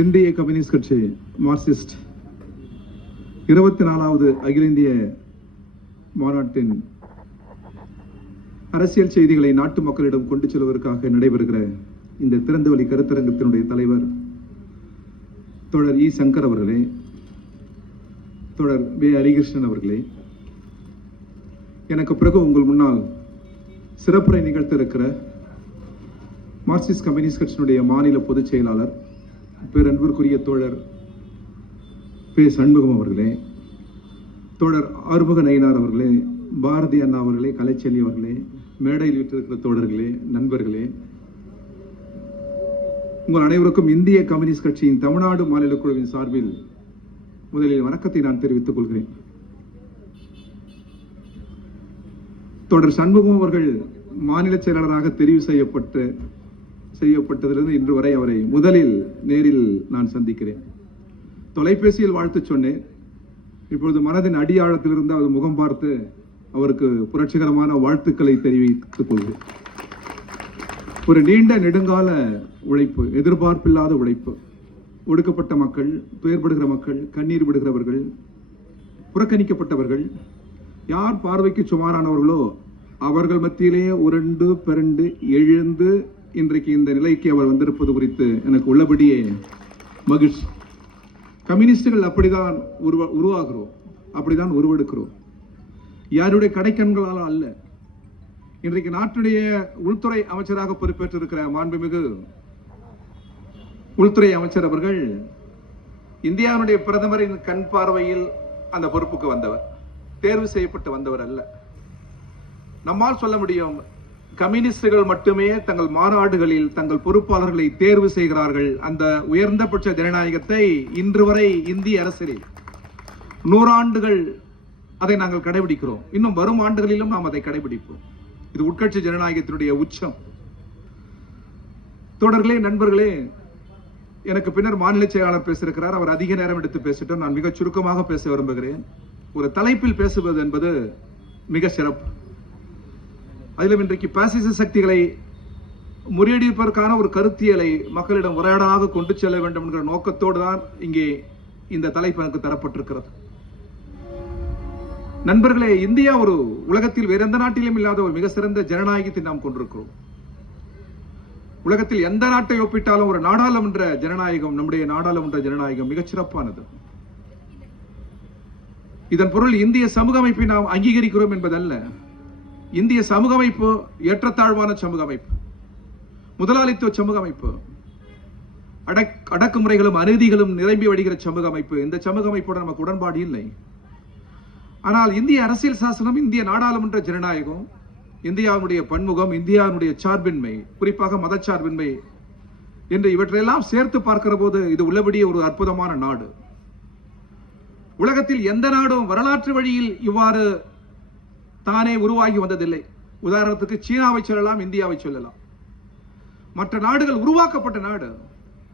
இந்திய கம்யூனிஸ்ட் கட்சி மார்க்சிஸ்ட் 24வது அகில இந்திய மாநாட்டின் அரசியல் செய்திகளை நாட்டு மக்களிடம் கொண்டு செல்வதற்காக நடைபெறுகிற இந்த திறந்தவெளி கருத்தரங்கத்தினுடைய தலைவர் தோழர் இ சங்கர் அவர்களே, தோழர் வே ஹரிகிருஷ்ணன் அவர்களே, எனக்கு பிறகு உங்கள் முன்னால் சிறப்புரை நிகழ்த்த இருக்கிற மார்க்சிஸ்ட் கம்யூனிஸ்ட் கட்சியினுடைய மாநில பொதுச் செயலாளர் பேரன்பிற்குரிய தோழர் பே சண்முகம் அவர்களே, தோழர் ஆறுமுக நயினார் அவர்களே, பாரதி அண்ணா அவர்களே, கலைச்செல்வி அவர்களே, மேடையில் விட்டிருக்கிற தோழர்களே, நண்பர்களே, உங்கள் அனைவருக்கும் இந்திய கம்யூனிஸ்ட் கட்சியின் தமிழ்நாடு மாநில குழுவின் சார்பில் முதலில் வணக்கத்தை நான் தெரிவித்துக் கொள்கிறேன். தோழர் சண்முகம் அவர்கள் மாநில செயலாளராக தெரிவு செய்யப்பட்டதிலிருந்து இன்று வரை அவரை முதலில் நேரில் நான் சந்திக்கிறேன். தொலைபேசியில் வாழ்த்து சொன்னேன். இப்பொழுது மனதின் அடியாழத்திலிருந்து அவர் முகம் பார்த்து அவருக்கு புரட்சிகரமான வாழ்த்துக்களை தெரிவித்துக் கொள்கிறேன். ஒரு நீண்ட நெடுங்கால உழைப்பு, எதிர்பார்ப்பில்லாத உழைப்பு, ஒடுக்கப்பட்ட மக்கள், துயர்படுகிற மக்கள், கண்ணீர் விடுகிறவர்கள், புறக்கணிக்கப்பட்டவர்கள், யார் பார்வைக்கு சுமாரானவர்களோ அவர்கள் மத்தியிலே உருண்டு பிறண்டு எழுந்து இன்றைக்கு இந்த நிலைக்கு அவர் வந்திருப்பது குறித்து எனக்கு உள்ளபடியே மகிழ்ச்சி. கம்யூனிஸ்டுகள் அப்படிதான் உருவாகிறோம், அப்படிதான் உருவெடுக்கிறோம். யாருடைய கடைக்கண்களால் அல்ல. இன்றைக்கு நாட்டுடைய உள்துறை அமைச்சராக பொறுப்பேற்றிருக்கிற மாண்புமிகு உள்துறை அமைச்சர் அவர்கள் இந்தியாவுடைய பிரதமரின் கண் பார்வையில் அந்த பொறுப்புக்கு வந்தவர், தேர்வு செய்யப்பட்டு வந்தவர் அல்ல. நம்மால் சொல்ல முடியும், கம்யூனிஸ்டுகள் மட்டுமே தங்கள் மாநாடுகளில் தங்கள் பொறுப்பாளர்களை தேர்வு செய்கிறார்கள். அந்த உயர்ந்தபட்ச ஜனநாயகத்தை இன்று வரை இந்திய அரசியலில் 100 ஆண்டுகள் அதை நாங்கள் கடைபிடிக்கிறோம். இன்னும் வரும் ஆண்டுகளிலும் நாம் அதை கடைபிடிப்போம். இது உட்கட்சி ஜனநாயகத்தினுடைய உச்சம். தொடர்களே, நண்பர்களே, எனக்கு பின்னர் மாநில செயலாளர் பேசியிருக்கிறார். அவர் அதிக நேரம் எடுத்து பேசிட்டோம். நான் மிக சுருக்கமாக பேச விரும்புகிறேன். ஒரு தலைப்பில் பேசுவது என்பது மிக சிறப்பு. அதிலும் இன்றைக்கு பாசிச சக்திகளை முறியடிப்பதற்கான ஒரு கருத்தியலை மக்களிடம் உரையாடலாக கொண்டு செல்ல வேண்டும் என்கிற நோக்கத்தோடு தான் இங்கே இந்த தலைப்பு எனக்கு தரப்பட்டிருக்கிறது. நண்பர்களே, இந்தியா ஒரு உலகத்தில் வேற எந்த நாட்டிலும் இல்லாத ஒரு மிக சிறந்த ஜனநாயகத்தை நாம் கொண்டிருக்கிறோம். உலகத்தில் எந்த நாட்டை ஒப்பிட்டாலும் ஒரு நாடாளுமன்ற ஜனநாயகம், நம்முடைய நாடாளுமன்ற ஜனநாயகம் மிகச் சிறப்பானது. இதன் பொருள் இந்திய சமூக அமைப்பை நாம் அங்கீகரிக்கிறோம் என்பதல்ல. இந்திய சமூக அமைப்பு ஏற்றத்தாழ்வான சமூக அமைப்பு, முதலாளித்துவ சமூக அமைப்பு, அடக்குமுறைகளும் அநீதிகளும் நிரம்பி வடிகிற சமூக அமைப்பு. இந்த சமூக அமைப்போட நமக்கு உடன்பாடு இல்லை. ஆனால் இந்திய அரசியல் சாசனம், இந்திய நாடாளுமன்ற ஜனநாயகம், இந்தியாவுடைய பன்முகம், இந்தியாவுடைய சார்பின்மை, குறிப்பாக மதச்சார்பின்மை என்று இவற்றையெல்லாம் சேர்த்து பார்க்கிற போது இது உள்ளபடியே ஒரு அற்புதமான நாடு. உலகத்தில் எந்த நாடும் வரலாற்று வழியில் இவ்வாறு தானே உருவாகி வந்ததில்லை. உதாரணத்துக்கு சீனாவை சொல்லலாம், இந்தியாவை சொல்லலாம். மற்ற நாடுகள் உருவாக்கப்பட்ட நாடு.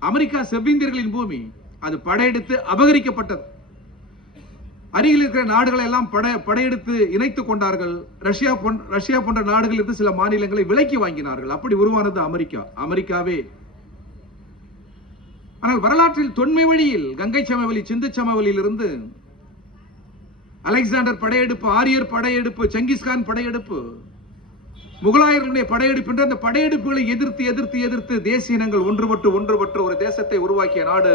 அமெரிக்கா செவ்விந்தியர்களின் பூமி. அது படையெடுத்து அபகரிக்கப்பட்டது. அருகில் இருக்கிற நாடுகளை எல்லாம் படையெடுத்து இணைத்துக் கொண்டார்கள். ரஷ்யா போன்ற நாடுகள் இருந்து சில மாநிலங்களை விலைக்கு வாங்கினார்கள். அப்படி உருவானது அமெரிக்காவே. ஆனால் வரலாற்றில் தொன்மை வழியில் கங்கை சமவெளி, சிந்து சமவெளியில் இருந்து அலெக்சாண்டர் படையெடுப்பு, ஆரியர் படையெடுப்பு, செங்கிஸ்கான் படையெடுப்பு, முகலாயர்களுடைய படையெடுப்பு என்ற அந்த படையெடுப்புகளை எதிர்த்து தேசிய இனங்கள் ஒன்றுபட்டு ஒரு தேசத்தை உருவாக்கிய நாடு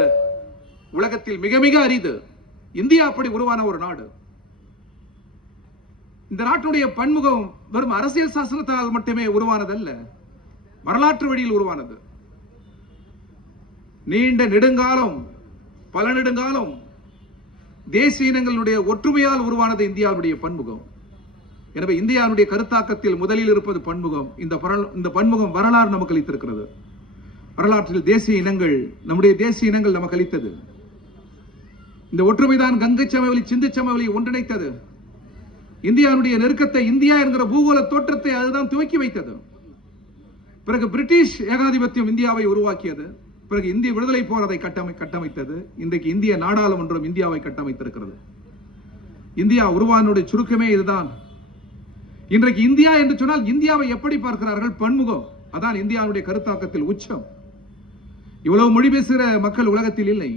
உலகத்தில் மிக மிக அரிது. இந்தியா அப்படி உருவான ஒரு நாடு. இந்த நாட்டுடைய பன்முகம் வெறும் அரசியல் சாசனத்தால் மட்டுமே உருவானதல்ல, வரலாற்று வழியில் உருவானது. நீண்ட நெடுங்காலம், பல நெடுங்காலம் தேசிய இனங்களுடைய ஒற்றுமையால் உருவானது இந்தியாவுடைய பன்முகம். எனவே இந்தியாவுடைய கருத்தாக்கத்தில் முதலில் இருப்பது பன்முகம். இந்த பன்முகம் வரலாறு நமக்கு அளித்திருக்கிறது. வரலாற்றில் தேசிய இனங்கள், நம்முடைய தேசிய இனங்கள் நமக்கு அளித்தது. இந்த ஒற்றுமைதான் கங்கை சமவெளி, சிந்து சமவெளி ஒன்றிணைத்தது. இந்தியாவுடைய நெருக்கத்தை, இந்தியா என்கிற பூகோள தோற்றத்தை அதுதான் துவக்கி வைத்தது. பிறகு பிரிட்டிஷ் ஏகாதிபத்தியம் இந்தியாவை உருவாக்கியது. பிறகு இந்திய விடுதலை போர் அதை கட்டமைத்தது. இன்றைக்கு இந்திய நாடாளுமன்றம் இந்தியாவை கட்டமைத்திருக்கிறது. இந்தியா உருவானுடைய சுருக்கமே இதுதான். இன்றைக்கு இந்தியா என்று சொன்னால் இந்தியாவை எப்படி பார்க்கிறார்கள்? பன்முகம். அதான் இந்தியாவுடைய கருத்தாக்கத்தில் உச்சம். இவ்வளவு மொழி பேசுகிற மக்கள் உலகத்தில் இல்லை.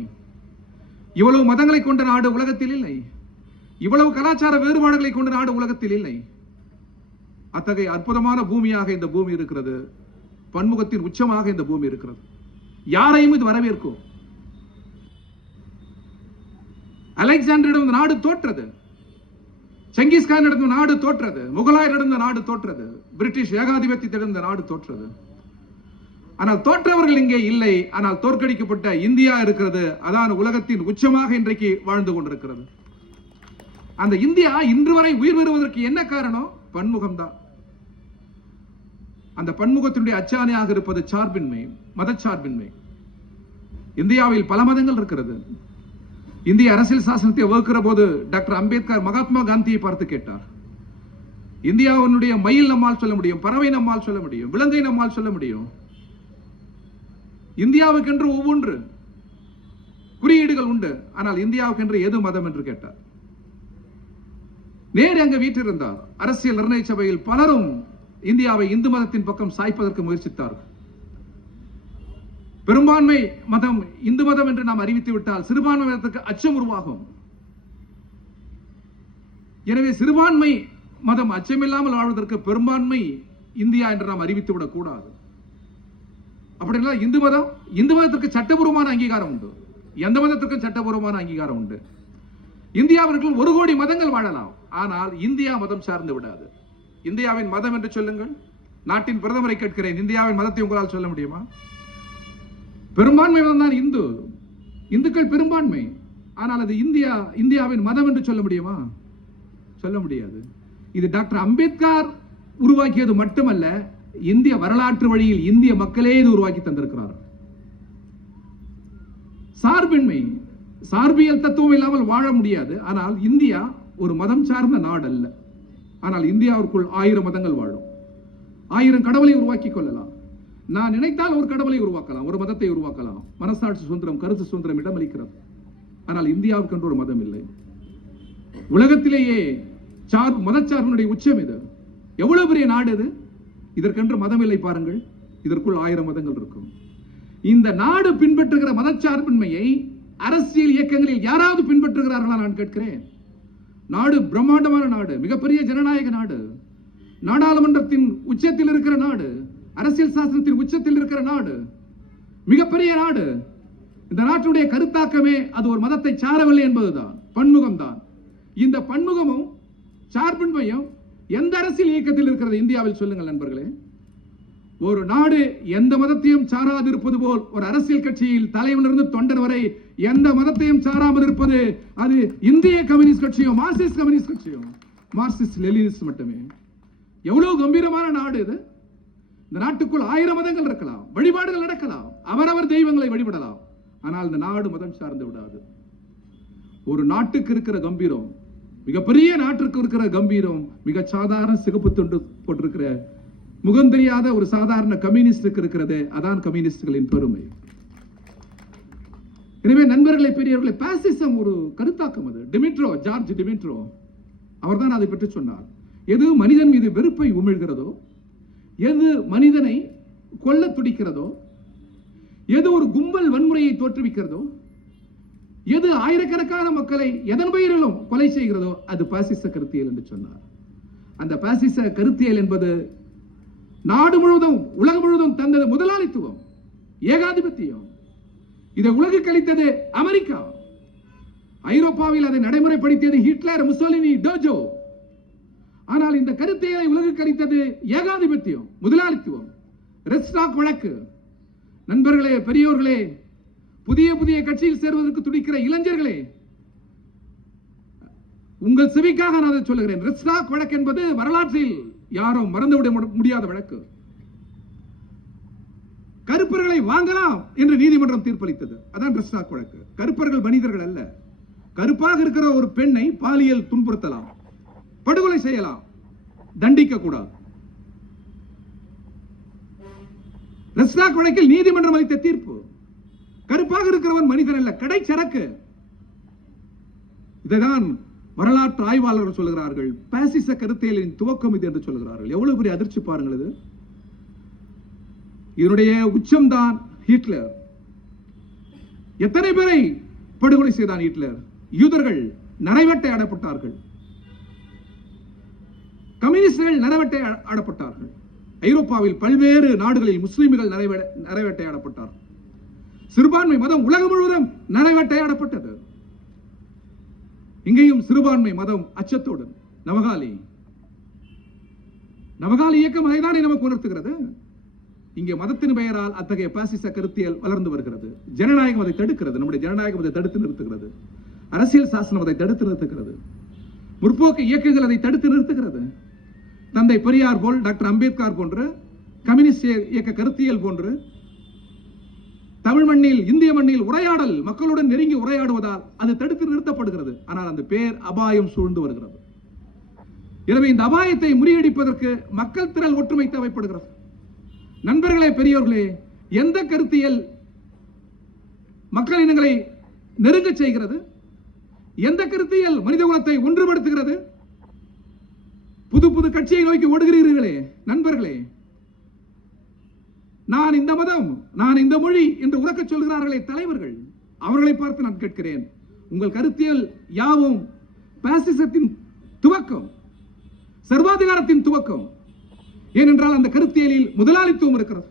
இவ்வளவு மதங்களை கொண்ட நாடு உலகத்தில் இல்லை. இவ்வளவு கலாச்சார வேறுபாடுகளை கொண்ட நாடு உலகத்தில் இல்லை. அத்தகைய அற்புதமான பூமியாக இந்த பூமி இருக்கிறது. பன்முகத்தின் உச்சமாக இந்த பூமி இருக்கிறது. யாரையும் இது வரவேற்கும். அலெக்சாண்டரிடம் இந்த நாடு தோற்றது. செங்கிஸ்கான் நடந்த நாடு தோற்றது. முகலாயர் நடந்த நாடு தோற்றது. பிரிட்டிஷ் ஏகாதிபத்தியத்திடம் இந்த நாடு தோற்றது. ஆனால் தோற்றவர்கள் இங்கே இல்லை. ஆனால் தோற்கடிக்கப்பட்ட இந்தியா இருக்கிறது. அதான் உலகத்தின் உச்சமாக இன்றைக்கு வாழ்ந்து கொண்டிருக்கிறது. அந்த இந்தியா இன்று வரை உயிர் பெறுவதற்கு என்ன காரணம்? பன்முகம்தான். அந்த பன்முகத்தினுடைய அச்சாணியாக இருப்பது சார்பின்மை, மதச்சார்பின்மை. இந்தியாவில் பல மதங்கள் இருக்கிறது. இந்திய அரசியல் சாசனத்தை வகுக்கிற போது டாக்டர் அம்பேத்கர் மகாத்மா காந்தியை பார்த்து கேட்டார், இந்தியாவினுடைய மயில் நம்மால் சொல்ல முடியும், பறவை நம்மால் சொல்ல முடியும், விலங்கை நம்மால் சொல்ல முடியும். இந்தியாவுக்கென்று ஒவ்வொன்று குறியீடுகள் உண்டு. ஆனால் இந்தியாவுக்கென்று எது மதம் என்று கேட்டார். நேரு அங்க வீற்றிருந்தார். அரசியல் நிர்ணய சபையில் பலரும் இந்தியாவை இந்து மதத்தின் பக்கம் சாய்ப்பதற்கு முயற்சித்தார்கள். பெரும்பான்மை மதம் இந்து மதம் என்று நாம் அறிவித்து விட்டால் சிறுபான்மை மதத்துக்கு அச்சம் உருவாகும். எனவே சிறுபான்மை மதம் அச்சமில்லாமல் வாழ்வதற்கு பெரும்பான்மை இந்தியா என்று நாம் அறிவித்து விடக் கூடாது. அப்படின்னா இந்து மதத்திற்கு சட்டபூர்வமான அங்கீகாரம் உண்டு. எந்த மதத்திற்கும் சட்டபூர்வமான அங்கீகாரம் உண்டு. இந்தியாவிற்குள் 1 கோடி மதங்கள் வாழலாம். ஆனால் இந்தியா மதம் சார்ந்து விடாது. இந்தியாவின் மதம் என்று சொல்லுங்கள். நாட்டின் பிரதமரை கேட்கிறேன், இந்தியாவின் மதத்தை உங்களால் சொல்ல முடியுமா? பெரும்பான்மை மதம் தான் இந்து. இந்துக்கள் பெரும்பான்மை. ஆனால் அது இந்தியாவின் மதம் என்று சொல்ல முடியுமா? சொல்ல முடியாது. இது டாக்டர் அம்பேத்கர் உருவாக்கியது மட்டுமல்ல, இந்திய வரலாற்று வழியில் இந்திய மக்களே இது உருவாக்கி தந்திருக்கிறார். சார்பின்மை, சார்பியல் தத்துவம் இல்லாமல் வாழ முடியாது. ஆனால் இந்தியா ஒரு மதம் சார்ந்த நாடு அல்ல. ஆனால் இந்தியாவிற்குள் 1000 மதங்கள் வாழும். 1000 கடவுளை உருவாக்கி கொள்ளலாம். நான் நினைத்தால் ஒரு கடவுளை உருவாக்கலாம், ஒரு மதத்தை உருவாக்கலாம். மனசாட்சி சுதந்திரம், கருத்து சுதந்திரம் இடமளிக்கிறது. ஆனால் இந்தியாவுக்கு என்று ஒரு மதம் இல்லை. உலகத்திலேயே மதச்சார்பினுடைய உச்சம் இது. எவ்வளவு பெரிய நாடு இது. இதற்கென்று மதம் இல்லை பாருங்கள். இதற்குள் 1000 மதங்கள் இருக்கும். இந்த நாடு பின்பற்றுகிற மதச்சார்பின்மையை அரசியல் இயக்கங்களில் யாராவது பின்பற்றுகிறார்களா நான் கேட்கிறேன். நாடு பிரம்மாண்டமான நாடு, மிகப்பெரிய ஜனநாயக நாடு, நாடாளுமன்றத்தின் உச்சத்தில் இருக்கிற நாடு, அரசியல் சாசனத்தின் உச்சத்தில் இருக்கிற நாடு, மிகப்பெரிய நாடு. இந்த நாட்டுடைய கருத்தாக்கமே அது ஒரு மதத்தை சாரவில்லை என்பதுதான், பன்முகம் தான். இந்த பன்முகமும் சார்பின்மையும் எந்த அரசியல் இயக்கத்தில் இருக்கிறது இந்தியாவில் சொல்லுங்கள் நண்பர்களே. ஒரு நாடு எந்த மதத்தையும் சாராது இருப்பது போல் ஒரு அரசியல் கட்சியில் தலைவனிலிருந்து தொண்டன் வரை எந்த மதத்தையும் சாராமல் இருப்பது அது இந்திய கம்யூனிஸ்ட் கட்சியோ மார்க்சிஸ்ட் கம்யூனிஸ்ட் கட்சியோ மார்க்சிஸ்ட் லெனினிஸ்ட் மட்டுமே. எவ்வளவு கம்பீரமான நாடு இது. இந்த நாட்டுக்குள் 1000 மதங்கள் இருக்கலாம், வழிபாடுகள் நடக்கலாம், அவரவர் தெய்வங்களை வழிபடலாம். ஆனால் இந்த நாடு மதம் சார்ந்து விடாது. ஒரு நாட்டுக்கு இருக்கிற கம்பீரம், மிகப்பெரிய நாட்டிற்கு இருக்கிற கம்பீரம், மிக சாதாரண சிகப்பு துண்டு போட்டிருக்கிற முகம் தெரியாத ஒரு சாதாரண கம்யூனிஸ்டுக்கு இருக்கிறது. அதான் கம்யூனிஸ்டுகளின் பெருமை. எனவே நண்பர்களை, பெரியவர்களை, பாசிசம் ஒரு கருத்தாக்கம். அது ஜார்ஜ் டிமிட்ரோ அவர்தான் அதை பற்றி சொன்னார். எது மனிதன் மீது வெறுப்பை உமிழ்கிறதோ, எது மனிதனை கொல்ல துடிக்கிறதோ, எது ஒரு கும்பல் வன்முறையை தோற்றுவிக்கிறதோ, எது ஆயிரக்கணக்கான மக்களை எதன் பெயரிலும் கொலை செய்கிறதோ அது பாசிச கருத்தியல் என்று சொன்னார். அந்த பாசிச கருத்தியல் என்பது நாடு முழுவதும், உலகம் முழுவதும் தந்தது முதலாளித்துவம், ஏகாதிபத்தியம். இதை உலகுக்கு அளித்தது அமெரிக்கா. ஐரோப்பாவில் அதை நடைமுறைப்படுத்தியது ஹிட்லர், முசோலினி, டோஜோ. ஆனால் இந்த கருத்தியலை உலகுக்கு அளித்தது ஏகாதிபத்தியம், முதலாளித்துவம். ரெட்ஸ்டாக் வழக்கு. நண்பர்களே, பெரியோர்களே, புதிய புதிய கட்சியில் சேர்வதற்கு துடிக்கிற இளைஞர்களே, உங்கள் செவிக்காக நான் அதை சொல்லுகிறேன். ரெட்ஸ்டாக் வழக்கு என்பது வரலாற்றில் யாரும் மறந்துவிட முடியாத வழக்கு. கருப்பர்களை வாங்கலாம் என்று நீதிமன்றம் தீர்ப்பளித்தது. அதான் ரெட்ஸ்டாக் வழக்கு. கருப்பர்கள் மனிதர்கள் அல்ல. கருப்பாக இருக்கிற ஒரு பெண்ணை பாலியல் துன்புறுத்தலாம், படுகொலை செய்யலாம், தண்டிக்க கூடாது. ரெட்ஸ்டாக் வழக்கில் நீதிமன்றம் அளித்த தீர்ப்பு. கருப்பாக இருக்கிறவன் மனிதன் அல்ல, கடைச்சரக்கு. இதைதான் வரலாற்று ஆய்வாளர்கள் சொல்லுகிறார்கள். பாசிச கருத்தியலின் துவக்கம் இது என்று சொல்லுகிறார்கள். எவ்வளவு பெரிய அதிர்ச்சி பாருங்கள். இது இதனுடைய உச்சம்தான் ஹிட்லர். எத்தனை பேரை படுகொலை செய்தான் ஹிட்லர்? யூதர்கள் நரைவேட்டையாடப்பட்டார்கள், கம்யூனிஸ்டுகள் நரைவேட்டையாடப்பட்டார்கள். ஐரோப்பாவில் பல்வேறு நாடுகளில் முஸ்லிம்கள் நரைவேட்டையாடப்பட்டார்கள். சிறுபான்மை மதம் உலகம் முழுவதும் நரைவேட்டையாடப்பட்டது. இங்கேயும் சிறுபான்மை மதம் அச்சத்தோடு நவகாலி இயக்கம் அதைதானே நமக்கு உணர்த்துகிறது. இங்கே மதத்தின் பெயரால் அத்தகைய பாசிச கருத்தியல் வளர்ந்து வருகிறது. ஜனநாயகம் அதை தடுக்கிறது. நம்முடைய ஜனநாயகம் அதை தடுத்து நிறுத்துகிறது. அரசியல் சாசனம் அதை தடுத்து நிறுத்துகிறது. முற்போக்கு இயக்கங்கள் அதை தடுத்து நிறுத்துகிறது. தந்தை பெரியார் போல், டாக்டர் அம்பேத்கர் போன்று, கம்யூனிஸ்ட் இயக்க கருத்தியல் போன்று தமிழ் மண்ணில், இந்திய மண்ணில் உரையாடல், மக்களுடன் நெருங்கி உரையாடுவதால் அது தடுத்து நிறுத்தப்படுகிறது. ஆனால் அந்த பேர் அபாயம் சூழ்ந்து வருகிறது. எனவே இந்த அபாயத்தை முறியடிப்பதற்கு மக்கள் திரள் ஒற்றுமை தேவைப்படுகிறது. நண்பர்களே, பெரியோர்களே, எந்த கருத்தியல் மக்கள் இனங்களை நெருங்க செய்கிறது? எந்த கருத்தியல் மனித குலத்தை ஒன்றுபடுத்துகிறது? புது புது கட்சியை நோக்கி ஓடுகிறீர்களே நண்பர்களே, நான் இந்த மதம், நான் இந்த மொழி என்று உறக்க சொல்கிறார்களே தலைவர்கள், அவர்களை பார்த்து நான் கேட்கிறேன், உங்கள் கருத்தியல் யாவும் பாசிசத்தின் துவக்கம், சர்வாதிகாரத்தின் துவக்கம். ஏனென்றால் அந்த கருத்தியலில் முதலாளித்துவம் இருக்கிறது.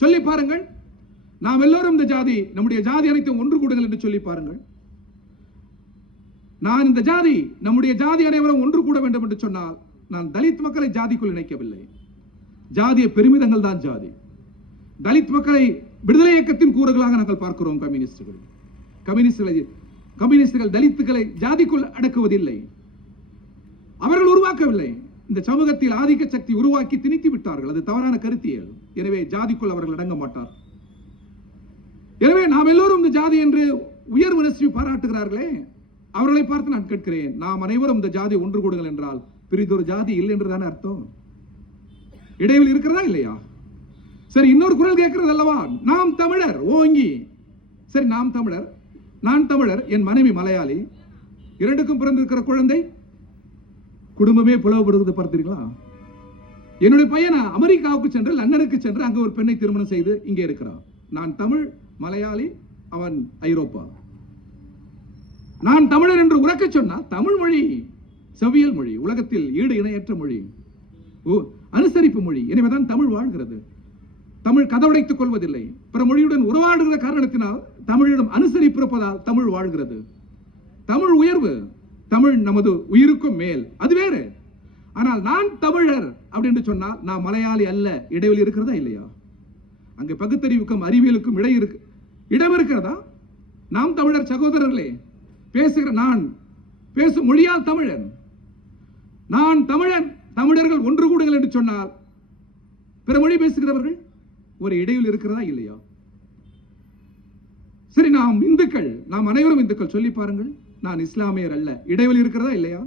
சொல்லி பாருங்கள், நாம் எல்லோரும் இந்த ஜாதி, நம்முடைய ஜாதி அனைத்தும் ஒன்று கூடுங்கள் என்று சொல்லி பாருங்கள். நான் இந்த ஜாதி, நம்முடைய ஜாதி அனைவரும் ஒன்று கூட வேண்டும் என்று சொன்னால், நான் தலித் மக்களை ஜாதிக்குள் இணைக்கவில்லை. ஜாதிய பெருமிதங்கள் தான் ஜாதி. தலித் மக்களை விடுதலை இயக்கத்தின் கூறுகளாக நாங்கள் பார்க்கிறோம். கம்யூனிஸ்டுகள் தலித்துக்களை ஜாதிக்குள் அடக்குவதில்லை. அவர்கள் உருவாக்கவில்லை. இந்த சமூகத்தில் ஆதிக்க சக்தி உருவாக்கி திணித்து விட்டார்கள். அது தவறான கருத்தியல். எனவே ஜாதிக்குள் அவர்கள் அடங்க மாட்டார். எனவே நாம் எல்லோரும் இந்த ஜாதி என்று உயர் உணர்ச்சி பாராட்டுகிறார்களே, அவர்களை பார்த்து நான் கேட்கிறேன், நாம் அனைவரும் இந்த ஜாதி ஒன்று கூடுங்கள் என்றால் பிரிதொரு ஜாதி இல்லை என்றுதானே அர்த்தம்? இடைவெளி இருக்கிறதா இல்லையா? சரி, இன்னொரு குரல் கேட்கிறது அல்லவா, நாம் தமிழர் ஓங்கி. சரி, நாம் தமிழர், நான் தமிழர், என் மனைவி மலையாளி, இரண்டுக்கும் பிறந்திருக்கிற குழந்தை குடும்பமே பிளவுபடுவது பார்த்தீர்களா? என்னுடைய பையன் அமெரிக்காவுக்கு சென்று, லண்டனுக்கு சென்று அங்கு ஒரு பெண்ணை திருமணம் செய்து இங்கே இருக்கிறான். நான் தமிழ், மலையாளி, அவன் ஐரோப்பா. நான் தமிழர் என்று உறக்க சொன்னால் தமிழ் மொழி செவ்வியல் மொழி, உலகத்தில் ஈடு இணையற்ற மொழி, அனுசரிப்பு மொழி. எனவேதான் தமிழ் வாழ்கிறது. தமிழ் கதவடைத்துக் கொள்வதில்லை. பிற மொழியுடன் உறவாடுகிற காரணத்தினால், தமிழிடம் அனுசரிப்பு இருப்பதால் தமிழ் வாழ்கிறது. தமிழ் உயர்வு, தமிழ் நமது உயிருக்கும் மேல், அது வேறு. ஆனால் நான் தமிழர் அப்படின்னு சொன்னால் நான் மலையாளி அல்ல. இடைவெளி இருக்கிறதா இல்லையா? அங்கு பகுத்தறிவுக்கும் அறிவியலுக்கும் இடம் இருக்கிறதா? நாம் தமிழர் சகோதரர்களே, பேசுகிற நான் பேசும் மொழியால் தமிழன், நான் தமிழன், தமிழர்கள் ஒன்று கூடுங்கள் என்று சொன்னால் பிற மொழி பேசுகிறவர்கள் ஒரு இடைவெளி இருக்கிறதா இல்லையா? சரி, நாம் இந்துக்கள், நாம் அனைவரும் இந்துக்கள், சொல்லி பாருங்கள், நான் இஸ்லாமியர் அல்ல. இடைவெளி இருக்கிறதா இல்லையா?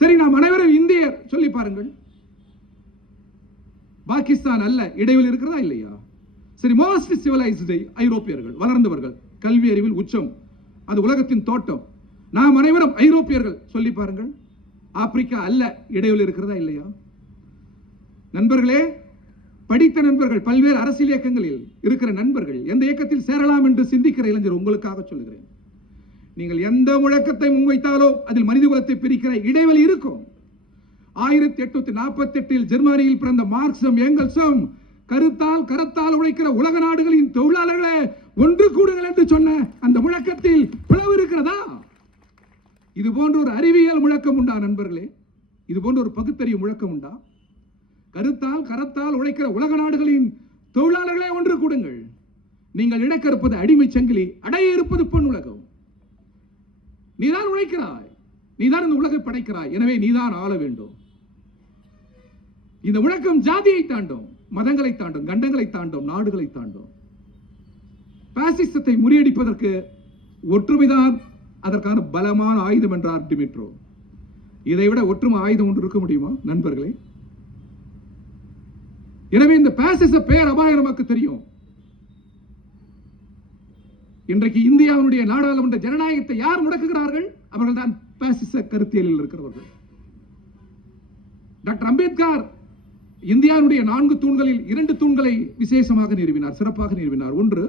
சரி, நாம் அனைவரும் இந்தியர், சொல்லி பாருங்கள், பாகிஸ்தான் அல்ல. இடைவெளி இருக்கிறதா இல்லையா? சரி, மோஸ்ட் சிவிலைஸ்டு ஐரோப்பியர்கள், வளர்ந்தவர்கள், கல்வி அறிவில் உச்சம், அது உலகத்தின் தோட்டம், நாம் அனைவரும் ஐரோப்பியர்கள், சொல்லி பாருங்கள், ஆப்பிரிக்கா அல்ல. இடைவெளி இருக்கிறதா இல்லையா? நண்பர்களே, படித்த நண்பர்கள், பல்வேறு அரசியல் இயக்கங்களில் இருக்கிற நண்பர்கள், எந்த இயக்கத்தில் சேரலாம் என்று சிந்திக்கிற இளைஞர், உங்களுக்காக சொல்லுகிறேன், நீங்கள் எந்த முழக்கத்தை முன்வைத்தாலோ அதில் மனித குலத்தை பிரிக்கிற இடைவெளி இருக்கும். 1848 ஜெர்மனியில் பிறந்த மார்க்சும் எங்கெல்ஸும் கருத்தால் கரத்தால் உழைக்கிற உலக நாடுகளின் தொழிலாளர்களே ஒன்று கூடுங்கள் என்று சொன்ன அந்த முழக்கத்தில் பிளவு இருக்கிறதா? இது போன்ற ஒரு அறிவியல் முழக்கம் உண்டா நண்பர்களே? இது போன்ற ஒரு பகுத்தறிவு முழக்கம் உண்டா? கருத்தால் கரத்தால் உழைக்கிற உலக நாடுகளின் தொழிலாளர்களே ஒன்று கூடுங்கள். நீங்கள் இழக்க இருப்பது அடிமை சங்கிலி, அடைய இருப்பது பொன் உலகம். நீதான் உழைக்கிறாய், நீதான் இந்த உலகை படைக்கிறாய், எனவே நீதான் ஆள வேண்டும். இந்த முழக்கம் ஜாதியை தாண்டும், மதங்களை தாண்டும், கண்டங்களை தாண்டும், நாடுகளை தாண்டும். பாசிசத்தை முறியடிப்பதற்கு ஒற்றுமைதான் அதற்கான பலமான ஆயுதம் என்றார் டிமிட்ரோ. இதைவிட ஒற்றுமை ஆயுதம் ஒன்று இருக்க முடியுமா நண்பர்களே? எனவே இந்த பாசிச பேர் அபாயம் நமக்கு தெரியும். இன்றைக்கு இந்தியாவுடைய நாடாளுமன்ற ஜனநாயகத்தை யார் முடக்குகிறார்கள்? அவர்கள் தான் பாசிச கருத்தியலில் இருக்கிறவர்கள். டாக்டர் அம்பேத்கர் இந்தியாவுடைய 4 தூண்களில் 2 தூண்களை விசேஷமாக நிறுவினார், சிறப்பாக நிறுவினார். ஒன்று,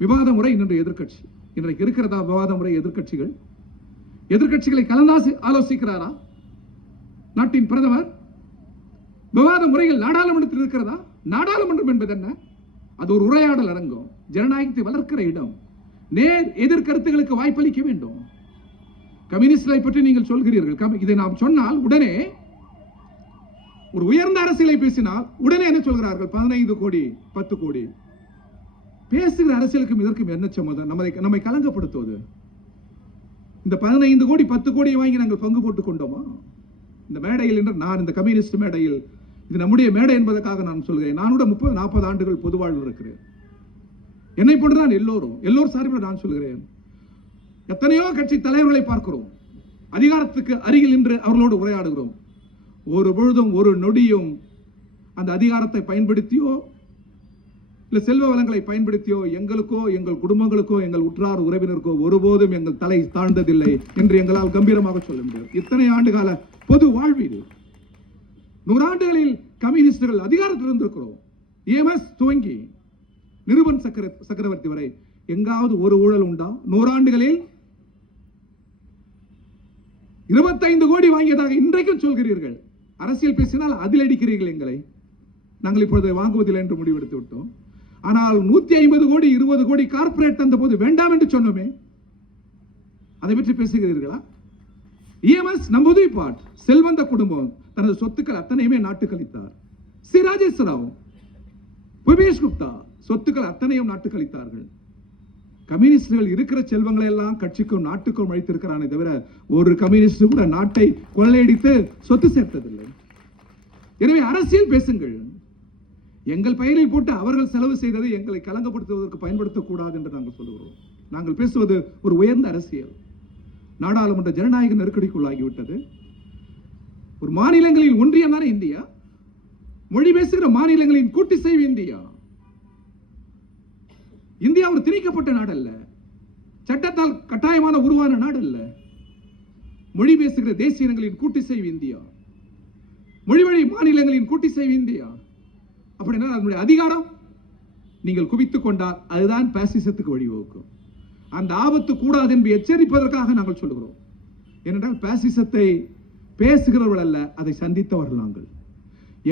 விவாத முறை இன்றைய எதிர்க்கட்சி. இன்றைக்கு இருக்கிறதா விவாத முறை? எதிர்க்கட்சிகளை கலந்து ஆலோசிக்கிறாரா நாட்டின் பிரதமர்? விவாத முறைகள் நாடாளுமன்றத்தில் இருக்கிறதா? நாடாளுமன்றம் என்பது என்ன? அது ஒரு உரையாடல் அரங்கம், ஜனநாயகத்தை வளர்க்கிற இடம். நேர் எதிர்கருத்துகளுக்கு வாய்ப்பளிக்க வேண்டும். கம்யூனிஸ்டை பற்றி நீங்கள் சொல்கிறீர்கள். இதை நாம் சொன்னால் உடனே, ஒரு உயர்ந்த அரசியலை பேசினால் உடனே என்ன சொல்கிறார்கள்? 15 கோடி 10 கோடி. பேசுகிற அரசியலுக்கும் இதற்கும் என்ன சம்மதம்? நம்மை கலங்கப்படுத்துவது. இந்த 15 கோடி 10 கோடியை வாங்கி நாங்கள் பங்கு போட்டுக் கொண்டோமா? இந்த மேடையில் என்று நான், இந்த கம்யூனிஸ்ட் மேடையில், இது நம்முடைய மேடை என்பதற்காக நான் சொல்கிறேன். நான் கூட 30-40 ஆண்டுகள் பொது வாழ்வு இருக்கிறேன். என்னை போன்றுதான் எல்லோரும் சார்பில் நான் சொல்கிறேன். எத்தனையோ கட்சி தலைவர்களை பார்க்கிறோம், அதிகாரத்துக்கு அருகில் நின்று அவர்களோடு உரையாடுகிறோம். ஒரு பொழுதும் ஒரு நொடியும் அந்த அதிகாரத்தை பயன்படுத்தியோ இல்ல செல்வ வளங்களை பயன்படுத்தியோ எங்களுக்கோ எங்கள் குடும்பங்களுக்கோ எங்கள் உற்றார் உறவினருக்கோ ஒருபோதும் எங்கள் தலை தாழ்ந்ததில்லை என்று எங்களால் கம்பீரமாக சொல்ல முடியும். இத்தனை ஆண்டுகால பொது வாழ்வில் 100 ஆண்டுகளில் கம்யூனிஸ்டுகள் அதிகாரத்தில் இருந்திருக்கிறோம். EMS துவங்கி நிருபன் சக்கரவர்த்தி வரை எங்காவது ஒரு ஊழல் உண்டா? 100 ஆண்டுகளில் 25 கோடி வாங்கியதாக இன்றைக்கும் சொல்கிறீர்கள். அரசியல் பேசினால் அதில் அடிக்கிறீர்கள் எங்களை. நாங்கள் இப்பொழுது வாங்குவதில்லை என்று முடிவெடுத்து விட்டோம். ஆனால் 150 கோடி 20 கோடி கார்பரேட் தந்த போது வேண்டாம் என்று சொன்னோமே, அதை பற்றி பேசுகிறீர்களா? EMS நம்புதி பாட் செல்வந்த குடும்பம் தனது சொத்துக்கள் அத்தனையுமே நாட்டுக்கு அளித்தார். சி ராஜேஸ்வராவ், புபேஷ் குப்தா சொத்துக்கள் அத்தனையும் நாட்டுக்கு அளித்தார்கள். கம்யூனிஸ்டுகள் இருக்கிற செல்வங்களை எல்லாம் கட்சிக்கும் நாட்டுக்கும் அளித்திருக்கிறானே தவிர ஒரு கம்யூனிஸ்ட் கூட நாட்டை கொள்ளையடித்து சொத்து சேர்த்ததில்லை. எனவே அரசியல் பேசுங்கள். எங்கள் பெயரில் போட்டு அவர்கள் செலவு செய்ததை எங்களை கலங்கப்படுத்துவதற்கு பயன்படுத்தக்கூடாது என்று நாங்கள் சொல்லுகிறோம். நாங்கள் பேசுவது ஒரு உயர்ந்த அரசியல். நாடாளுமன்ற ஜனநாயக நெருக்கடிக்குள்ளாகிவிட்டது. ஒரு மாநிலங்களில் ஒன்றியம் தானே இந்தியா. மொழி பேசுகிற மாநிலங்களின் கூட்டிசைவு இந்தியா. இந்தியா ஒரு திணிக்கப்பட்ட நாடு அல்ல, சட்டத்தால் கட்டாயமான உருவான நாடு அல்ல. மொழி பேசுகிற தேசிய இனங்களின் கூட்டிசைவு இந்தியா, மொழி வழி மாநிலங்களின் கூட்டிசைவு இந்தியா. அப்படின்னா அதனுடைய அதிகாரம் நீங்கள் குவித்துக் கொண்டால் அதுதான் பாசிசத்துக்கு வழிவகுக்கும். அந்த ஆபத்து கூடாது என்று எச்சரிப்பதற்காக நாங்கள் சொல்லுகிறோம். ஏனென்றால் பாசிசத்தை பேசுகிறவர்கள் அல்ல, அதை சந்தித்தவர்கள் நாங்கள்.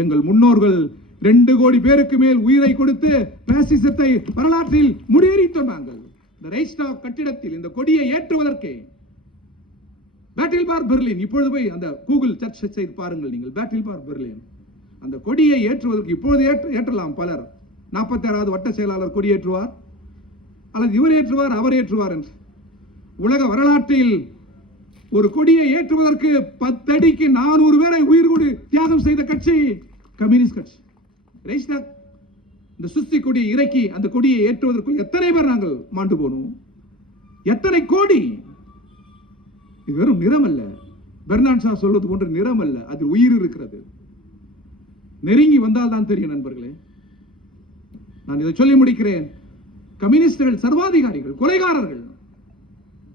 எங்கள் முன்னோர்கள் 2 கோடி பேருக்கு மேல் உயிரை கொடுத்து பாசிசத்தை வரலாற்றில் முடியேறி சொன்னார்கள். இந்த ரைஸ்டாக் கட்டிடத்தில் இந்த கொடியை ஏற்றுவதற்கு பேட்டில் பார் பெர்லின், இப்பொழுது போய் அந்த கூகுள் சர்ச் செய்து பாருங்கள் நீங்கள், பேட்டில் பார் பெர்லின். அந்த கொடியை ஏற்றுவதற்கு இப்பொழுது ஏற்றலாம் பலர். 46வது வட்ட செயலாளர் கொடி ஏற்றுவார், அல்லது இவர் ஏற்றுவார் அவர் ஏற்றுவார் என்று. உலக வரலாற்றில் ஒரு கொடியை ஏற்றுவதற்கு 10 அடிக்கு 400 பேரை உயிர் கொடு தியாகம் செய்த கட்சி கம்யூனிஸ்ட் கட்சி. ரைஸ்டாக் இந்த சுஸ்தி கொடியை இறக்கி அந்த கொடியை ஏற்றுவதற்குள் எத்தனை பேர் நாங்கள் மாண்டு போனோம்? எத்தனை கோடி! இது வெறும் நிறம் அல்ல, பெர்னார்ட் ஷா சொல்வது போன்ற நிறம் அல்ல, அதில் உயிர் இருக்கிறது. நெருங்கி வந்தால் தான் தெரியும் நண்பர்களே. நான் இதை சொல்லி முடிக்கிறேன். கம்யூனிஸ்டுகள் சர்வாதிகாரிகள், கொலைகாரர்கள்.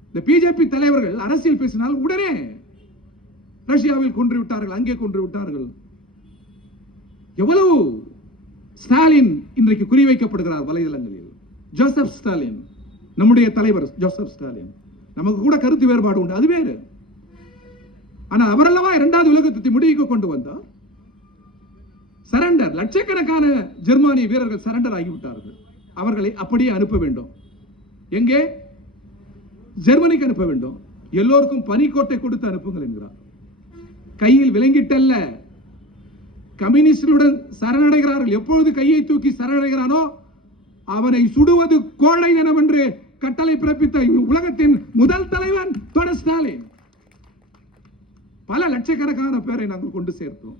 இந்த பிஜேபி தலைவர்கள் அரசியல் பேசினால் உடனே ரஷ்யாவில் கொன்று விட்டார்கள், அங்கே கொன்று விட்டார்கள். எவ்வளவு ஸ்டாலின் இன்றைக்கு குறிவைக்கப்படுகிறார் வலைதளங்களில். ஜோசப் ஸ்டாலின் நம்முடைய தலைவர், ஜோசப் ஸ்டாலின். நமக்கு கூட கருத்து வேறுபாடு உண்டு, அது வேறு. ஆனால் அவரல்லவா 2வது உலக யுத்தத்தை முடிவுக்கு கொண்டு வந்தார். சரண்டர், லட்சக்கணக்கான ஜெர்மானிய வீரர்கள் சரண்டர் ஆகிவிட்டார்கள். அவர்களை அப்படியே அனுப்ப வேண்டும். எங்கே? ஜெர்மனிக்கு அனுப்ப வேண்டும். எல்லோருக்கும் பனிக்கோட்டை கொடுத்து அனுப்புங்கள் என்கிறார். கையில் விலங்கிட்டல்ல, கம்யூனிஸ்டுடன் சரணடைகிறார்கள். எப்பொழுது கையை தூக்கி சரணடைகிறானோ அவனை சுடுவது கோழை இனம் என்று கட்டளை பிறப்பித்த உலகத்தின் முதல் தலைவன் தொடர் ஸ்டாலின். பல லட்சக்கணக்கான பேரை நாங்கள் கொண்டு சேர்த்தோம்.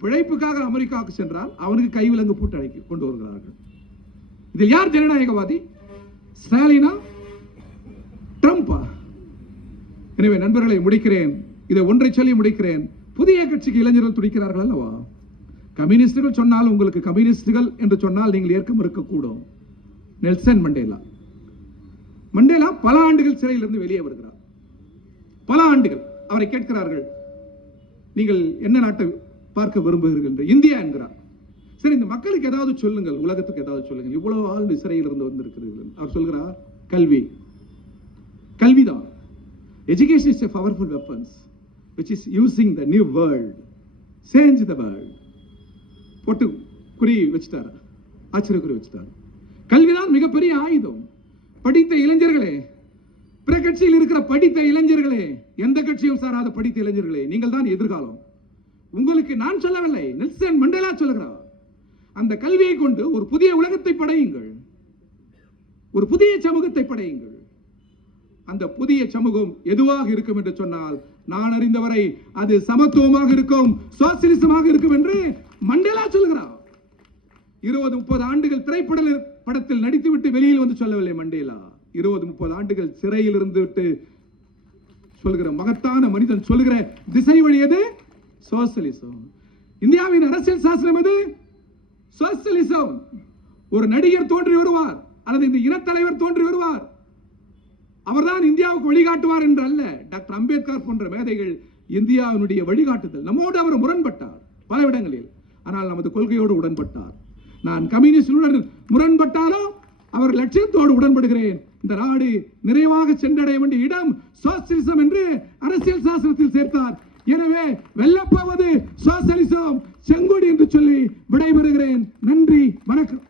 பிழைப்புக்காக அமெரிக்காவுக்கு சென்றால் அவனுக்கு கைவிலங்கு போட்டு அழைக்க கொண்டு வருகிறார்கள். இதில் யார் ஜனநாயகவாதி? ஸ்டாலினா, ட்ரம்பா? எனவே நண்பர்களை முடிக்கிறேன். இதை ஒன்றை சொல்லி முடிக்கிறேன். புதிய கட்சிக்கு இளைஞர்கள் துடிக்கிறார்கள் அல்லவா? கம்யூனிஸ்டுகள் சொன்னால், உங்களுக்கு கம்யூனிஸ்டுகள் என்று சொன்னால் நீங்கள் ஏற்க மறுக்கக்கூடும். நெல்சன் மண்டேலா பல ஆண்டுகள் சிறையில் இருந்து வெளியே வருகிறார். பல ஆண்டுகள். அவரை கேட்கிறார்கள், நீங்கள் என்ன நாட்டை பார்க்க விரும்புகிறீர்கள் என்று. இந்தியா என்கிறார். சரி, இந்த மக்களுக்கு ஏதாவது சொல்லுங்கள், உலகத்துக்கு ஏதாவது சொல்லுங்கள், இவ்வளவு ஆண்டு சிறையில் இருந்து வந்திருக்கிறீர்கள். அவர் சொல்கிறார், கல்வி, கல்விதான். Education is a powerful weapon which is using the new world, change the world. போட்டு குறி வச்சுட்டார், ஆச்சரிய குறி வச்சுட்டார். கல்விதான் மிகப்பெரிய ஆயுதம். படித்த இளைஞர்களே, பிற கட்சியில் இருக்கிற படித்த இளைஞர்களே, எந்த கட்சியும் சாராத படித்த இளைஞர்களே, நீங்கள் தான் எதிர்காலம். உங்களுக்கு நான் சொல்லவில்லை, நெல்சன் மண்டேலா சொல்கிறார். அந்த கல்வியை கொண்டு ஒரு புதிய உலகத்தை படையுங்கள், ஒரு புதிய சமூகத்தை படையுங்கள். அந்த புதிய சமூகம் எதுவாக இருக்கும் என்று சொன்னால், நான் அறிந்தவரை அது சமத்துவமாக இருக்கும், சோசியலிசமாக இருக்கும் என்று மண்டேலா சொல்கிறார். 20-30 ஆண்டுகள் திரைப்படத்தில் நடித்துவிட்டு வெளியில் வந்து சொல்லவில்லை மண்டேலா. 20-30 ஆண்டுகள் சிறையில் இருந்து விட்டு சொல்கிற மகத்தான மனிதன் சொல்கிற திசை வழி எது? சோசியலிசம். இந்தியாவின் அரசியல் சாசனம் எது? சோசியலிசம். ஒரு நடிகர் தோன்றி வருவார், அல்லது இந்த இனத்தலைவர் தோன்றி வருவார், அவர்தான் இந்தியாவுக்கு வழிகாட்டுவார் என்று அல்ல. டாக்டர் அம்பேத்கர் போன்ற மேதைகள் இந்தியாவினுடைய வழிகாட்டுதல். நம்மோடு அவர் முரண்பட்டார் பல இடங்களில், ஆனால் நமது கொள்கையோடு உடன்பட்டார். நான் கம்யூனிஸ்டுடன் முரண்பட்டாலும் அவர் லட்சியத்தோடு உடன்படுகிறேன். இந்த நாடு நிறைவாக சென்றடைய வேண்டிய இடம் சோசியலிசம் என்று அரசியல் சாசனத்தில் சேர்த்தார். எனவே வெல்லப்போவது சோசியலிசம், செங்கொடி என்று சொல்லி விடைபெறுகிறேன். நன்றி, வணக்கம்.